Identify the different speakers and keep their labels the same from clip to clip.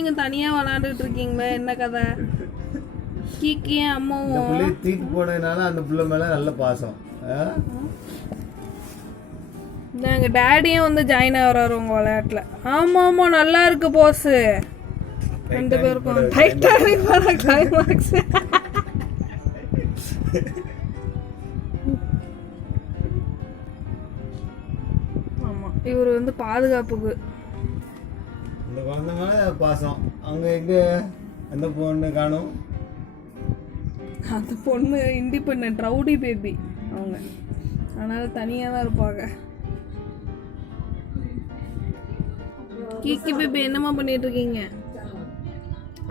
Speaker 1: இங்க தனியா விளையாண்டுட்டு இருக்கீங்களே என்ன கதை? கீக்கியும் அம்மாவும்.
Speaker 2: தூக்கி போனதுனால அந்த பிள்ளை மேல நல்ல பாசம்.
Speaker 1: எங்க டேடியும் வந்து ஜாயின் ஆகுறாரு உங்க விளையாட்டுல. ஆமா ஆமா நல்லா இருக்கு போஸ் ரெண்டு பேருக்கும். டைட்டானிக் வர கிளைமாக்ஸ் இவர் வந்து பாதுகாப்புக்கு
Speaker 2: இந்த குழந்தை மேல பாசம். அங்க எங்க? அந்த பொண்ணு காணும்.
Speaker 1: அந்த பொண்ணு இண்டிபெண்ட் ரவுடி பேபி அவங்க. அதனால தனியாக தான் இருப்பாங்க. கீக்கி பேபி என்னம்மா பண்ணிட்டு இருக்கீங்க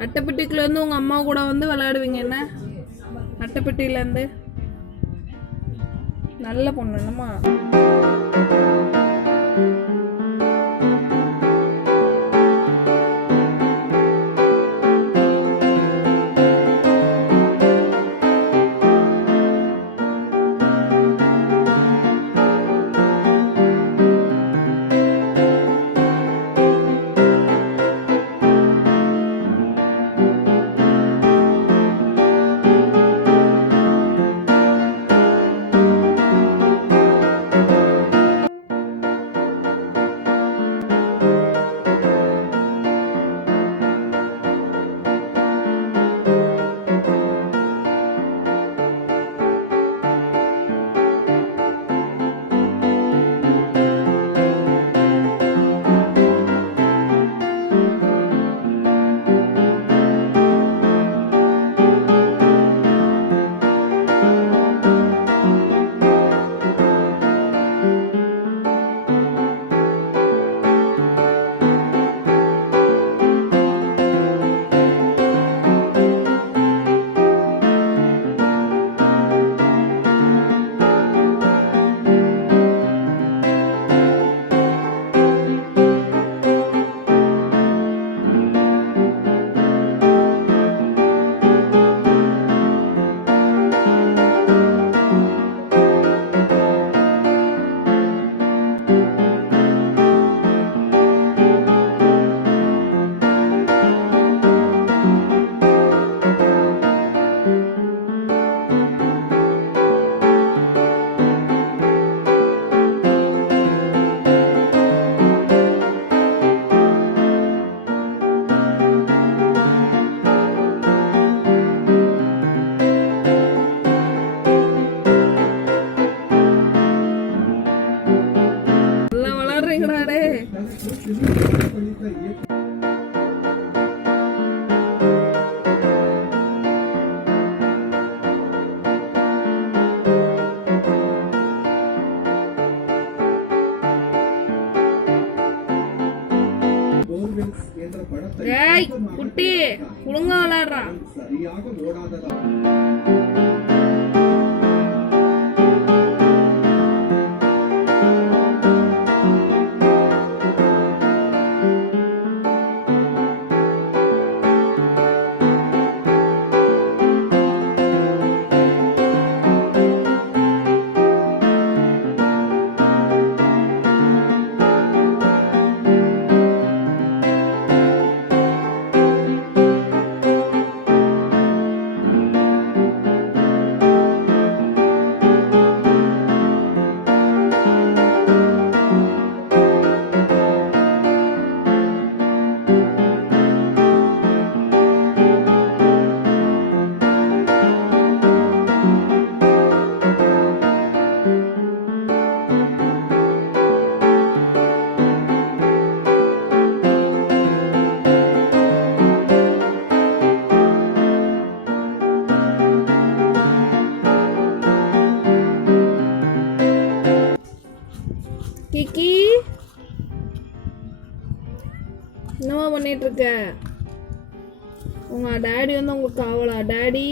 Speaker 1: அட்டைப்பெட்டிக்குள்ள இருந்து உங்க அம்மா கூட வந்து விளையாடுவீங்க என்ன? அட்டைப்பெட்டியில இருந்து? நல்ல பொண்ணு என்னம்மா? ஏய் குட்டி ஒழுங்கா விளையாடுறான் ஓடாததான் பண்ணிட்டு இருக்க உங்க டாடி வந்து உங்களுக்கு காவலா? டாடி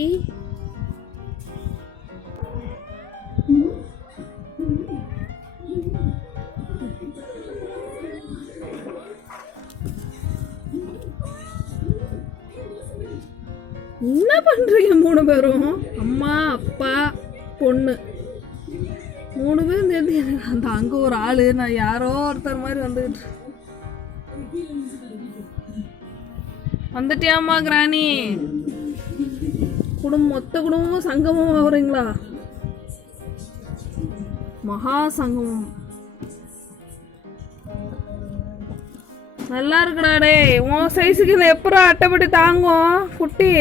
Speaker 1: என்ன பண்றீங்க மூணு பேரும்? அம்மா அப்பா பொண்ணு. மூணு பேரும் சேர்ந்து அந்த அங்க ஒரு ஆளு. நான் யாரோ ஒருத்தர் மாதிரி வந்துகிட்டு வந்துட்டியாமா கிராணி? குடும்பம் மொத்த குடும்பமும் சங்கமம் வரீங்களா மகா சங்கமம். நல்லா இருக்குடா டேய் உன் சைஸுக்கு இந்த எப்பரா அட்டைப்பட்டி தாங்கும் குட்டி?